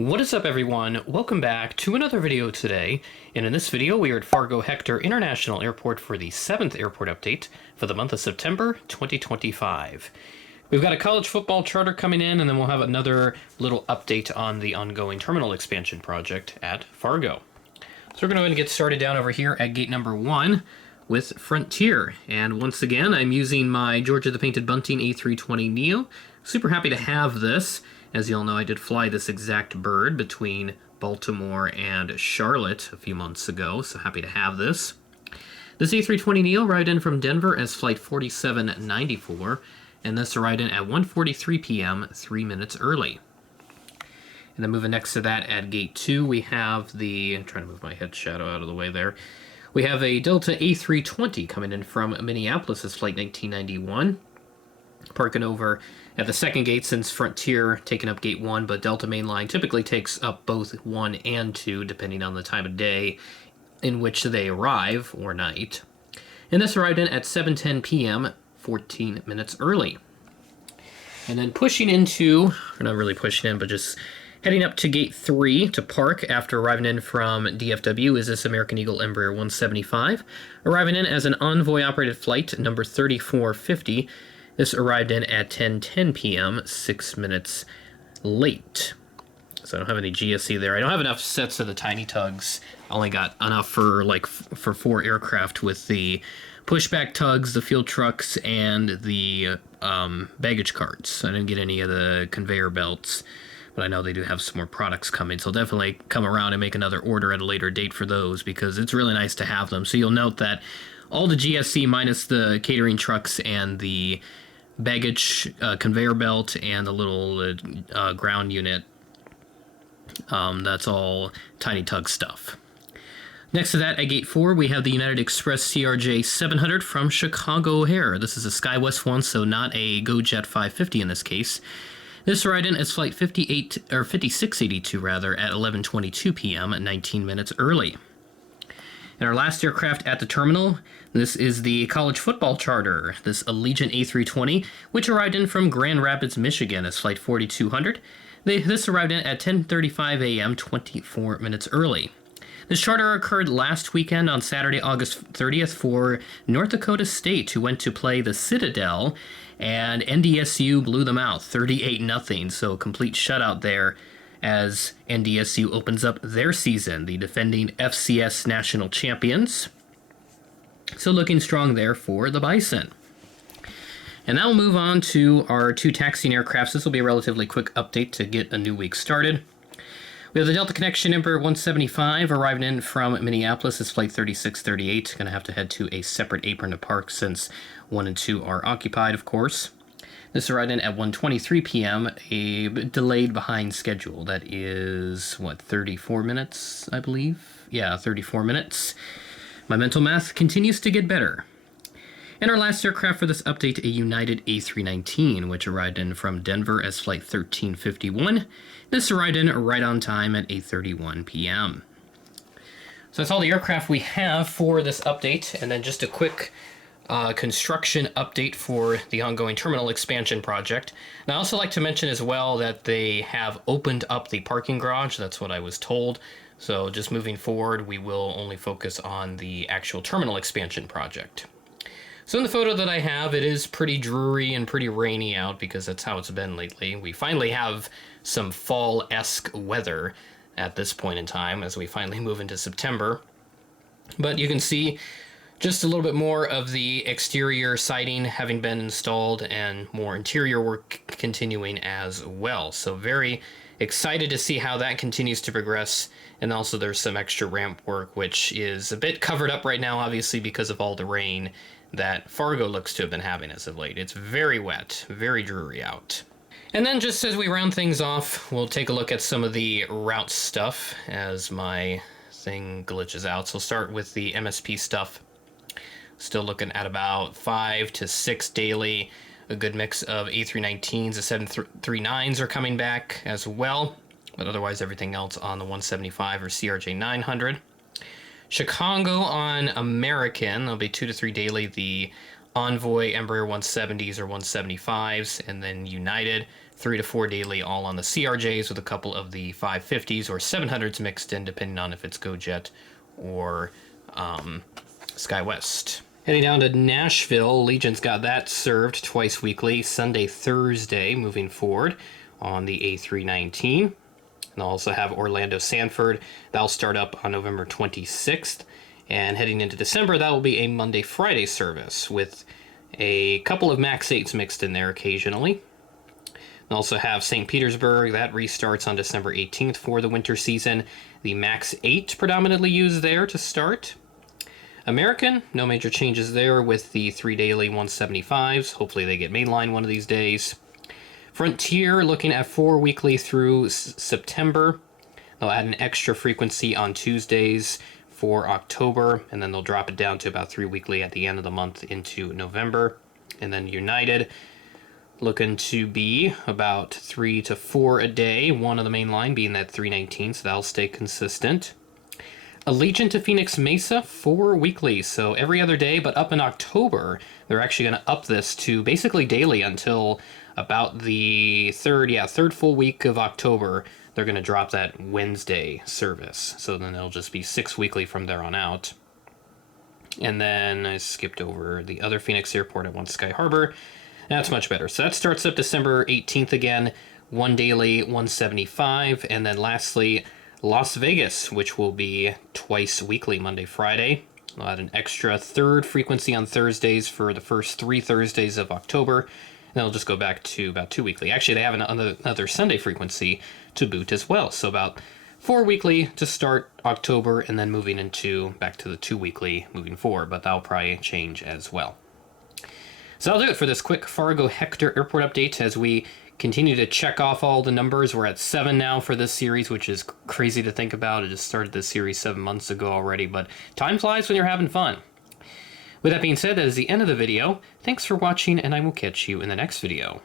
What is up, everyone? Welcome back to another video today, and in this video we are at Fargo Hector International Airport for the 7th airport update for the month of September 2025. We've got a college football charter coming in, and then we'll have another little update on the ongoing terminal expansion project at Fargo. So we're going to go ahead and get started down over here at gate number 1 with Frontier, and once again I'm using my Georgia the Painted Bunting A320neo. Super happy to have this. As you all know, I did fly this exact bird between Baltimore and Charlotte a few months ago, so happy to have this. This A320neo arrived in from Denver as flight 4794, and this arrived in at 1:43 p.m., 3 minutes early. And then moving next to that at gate 2, we have the, I'm trying to move my head shadow out of the way there, we have a Delta A320 coming in from Minneapolis as flight 1991. Parking over at the second gate since Frontier taking up gate 1, but Delta Mainline typically takes up both 1 and 2 depending on the time of day in which they arrive or night. And this arrived in at 7:10 p.m., 14 minutes early. And then pushing into, or not really pushing in, but just heading up to gate 3 to park after arriving in from DFW is this American Eagle Embraer 175, arriving in as an envoy-operated flight number 3450. This arrived in at 10:10 p.m., 6 minutes late. So I don't have any GSC there. I don't have enough sets of the tiny tugs. I only got enough for for 4 aircraft with the pushback tugs, the fuel trucks, and the baggage carts. I didn't get any of the conveyor belts, but I know they do have some more products coming. So I'll definitely come around and make another order at a later date for those because it's really nice to have them. So you'll note that all the GSC minus the catering trucks and the baggage conveyor belt and the little ground unit, that's all tiny tug stuff. Next to that, at gate 4, we have the United Express CRJ 700 from Chicago O'Hare. This is a SkyWest one, so not a GoJet 550 in this case. This arrived in as flight 5682 rather, at 11:22 p.m., 19 minutes early. And our last aircraft at the terminal, this is the college football charter, this Allegiant A320, which arrived in from Grand Rapids, Michigan as flight 4200. This arrived in at 10:35 a.m., 24 minutes early. This charter occurred last weekend on Saturday, August 30th for North Dakota State, who went to play the Citadel, and NDSU blew them out 38-0, so a complete shutout there as NDSU opens up their season, the defending FCS national champions. So looking strong there for the Bison. And now we'll move on to our 2 taxiing aircrafts. This will be a relatively quick update to get a new week started. We have the Delta Connection Embraer 175 arriving in from Minneapolis. It's flight 3638. Going to have to head to a separate apron to park since 1 and 2 are occupied, of course. This arrived in at 1:23 p.m., a delayed behind schedule. That is, 34 minutes, I believe? Yeah, 34 minutes. My mental math continues to get better. And our last aircraft for this update, a United A319, which arrived in from Denver as flight 1351. This arrived in right on time at 8:31 p.m. So that's all the aircraft we have for this update, and then just a quick construction update for the ongoing terminal expansion project. And I also like to mention as well that they have opened up the parking garage. That's what I was told. So just moving forward, we will only focus on the actual terminal expansion project. So in the photo that I have, it is pretty dreary and pretty rainy out because that's how it's been lately. We finally have some fall-esque weather at this point in time as we finally move into September. But you can see just a little bit more of the exterior siding having been installed and more interior work continuing as well. So very excited to see how that continues to progress. And also there's some extra ramp work, which is a bit covered up right now, obviously, because of all the rain that Fargo looks to have been having as of late. It's very wet, very dreary out. And then just as we round things off, we'll take a look at some of the route stuff as my thing glitches out. So we'll start with the MSP stuff. Still looking at about 5 to 6 daily. A good mix of A319s, the 739s are coming back as well. But otherwise everything else on the 175 or CRJ 900. Chicago on American, there'll be 2 to 3 daily. The Envoy, Embraer 170s or 175s, and then United, 3 to 4 daily, all on the CRJs with a couple of the 550s or 700s mixed in, depending on if it's GoJet or SkyWest. Heading down to Nashville, Legion's got that served twice weekly, Sunday, Thursday, moving forward on the A319. And they'll also have Orlando Sanford. That'll start up on November 26th. And heading into December, that will be a Monday, Friday service with a couple of MAX 8s mixed in there occasionally. They'll also have St. Petersburg. That restarts on December 18th for the winter season. The MAX 8 predominantly used there to start. American, no major changes there with the 3 daily 175s. Hopefully they get mainline one of these days. Frontier, looking at 4 weekly through September. They'll add an extra frequency on Tuesdays for October, and then they'll drop it down to about 3 weekly at the end of the month into November. And then United, looking to be about 3 to 4 a day, one on the main line being that 319, so that'll stay consistent. Allegiant to Phoenix Mesa, 4 weekly, so every other day, but up in October, they're actually going to up this to basically daily until about the third full week of October. They're going to drop that Wednesday service, so then it'll just be 6 weekly from there on out. And then I skipped over the other Phoenix airport at One Sky Harbor. That's much better. So that starts up December 18th again, 1 daily, 175, and then lastly, Las Vegas, which will be twice weekly, Monday, Friday. We'll add an extra 3rd frequency on Thursdays for the first 3 Thursdays of October, and then it'll just go back to about 2 weekly. Actually, they have another Sunday frequency to boot as well, so about 4 weekly to start October, and then moving into back to the 2 weekly moving forward, but that'll probably change as well. So that'll do it for this quick Fargo Hector airport update as we continue to check off all the numbers. We're at 7 now for this series, which is crazy to think about. I just started this series 7 months ago already, but time flies when you're having fun. With that being said, that is the end of the video. Thanks for watching, and I will catch you in the next video.